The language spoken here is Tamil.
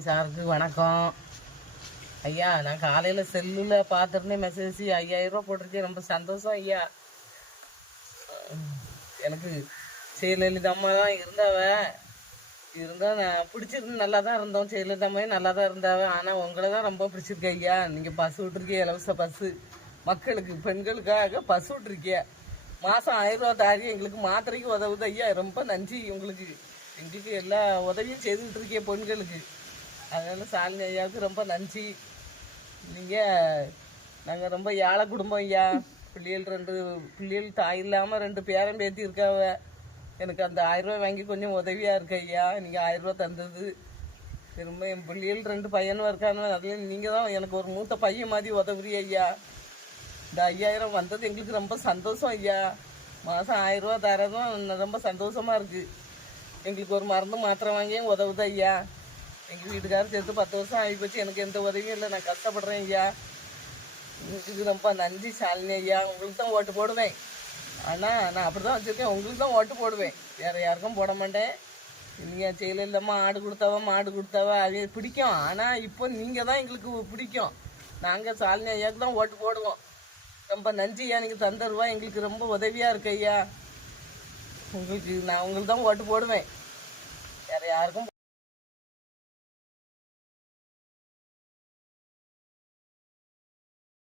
சாருக்கு வணக்கம். ஐயா நான் காலையில் செல்லில் பார்த்துருந்தேன் மெசேஜ் ஐயாயிரம் ரூபா போட்டிருக்கேன் ரொம்ப சந்தோஷம் ஐயா. எனக்கு ஜெயலலிதாம்மா தான் இருந்தாவ. இருந்தால் நான் பிடிச்சிருந்து நல்லா தான் இருந்தோம் ஜெயலலிதாம்மாவே நல்லா தான் இருந்தாவ. ஆனால் உங்களை தான் ரொம்ப பிடிச்சிருக்கேன் ஐயா. நீங்கள் பஸ் விட்டுருக்கீங்க இலவச பஸ்ஸு மக்களுக்கு பெண்களுக்காக பஸ் விட்டுருக்கிய மாதம் ஆயிரம் ரூபா தாரி எங்களுக்கு மாத்திரைக்கு உதவுது ஐயா. ரொம்ப நன்றி. உங்களுக்கு எங்களுக்கு எல்லா உதவியும் செய்துட்டு இருக்கிய பெண்களுக்கு. அதனால் சாலினி ஐயாவுக்கு ரொம்ப நன்றி. நீங்கள் நாங்கள் ரொம்ப ஏழை குடும்பம் ஐயா. பிள்ளைகள் ரெண்டு பிள்ளைகள் தாய் இல்லாமல் ரெண்டு பேரன் பேத்தி இருக்காவ. எனக்கு அந்த ஆயிரம் வாங்கி கொஞ்சம் உதவியாக இருக்கு ஐயா. நீங்கள் ஆயிரம் ரூபாய் தந்தது. திரும்ப என் பிள்ளைகள் ரெண்டு பையனும் இருக்காங்க அதில் நீங்கள் தான் எனக்கு ஒரு மூத்த பையன் மாதிரி உதவுறீ ஐயா. இந்த ஐயாயிரம் வந்தது எங்களுக்கு ரொம்ப சந்தோஷம் ஐயா. மாதம் ஆயிரம் ரூபா தரதும் ரொம்ப சந்தோஷமாக இருக்குது எங்களுக்கு ஒரு மருந்து மாத்திரை வாங்கியும் உதவுது ஐயா. எங்கள் வீட்டுக்காரர் சேர்த்து பத்து வருஷம் ஆகி போச்சு. எனக்கு எந்த உதவியும் இல்லை. நான் கஷ்டப்படுறேன் ஐயா. உங்களுக்கு ரொம்ப நன்றி சாலினி ஐயா. உங்களுக்கு தான் ஓட்டு போடுவேன். ஆனால் நான் அப்படி தான் வச்சுருக்கேன். உங்களுக்கு தான் ஓட்டு போடுவேன். வேறு யாருக்கும் போட மாட்டேன். நீங்கள் செயலில்லாமல் ஆடு கொடுத்தாவ மாடு கொடுத்தாவ அது பிடிக்கும். ஆனால் இப்போ நீங்கள் தான் எங்களுக்கு பிடிக்கும். நாங்கள் சாலினி ஐயாவுக்கு தான் ஓட்டு போடுவோம். ரொம்ப நன்றி ஐயா. நீங்கள் தந்த எங்களுக்கு ரொம்ப உதவியாக இருக்கு ஐயா. உங்களுக்கு நான் உங்களுக்கு தான் ஓட்டு போடுவேன். வேறு யாருக்கும்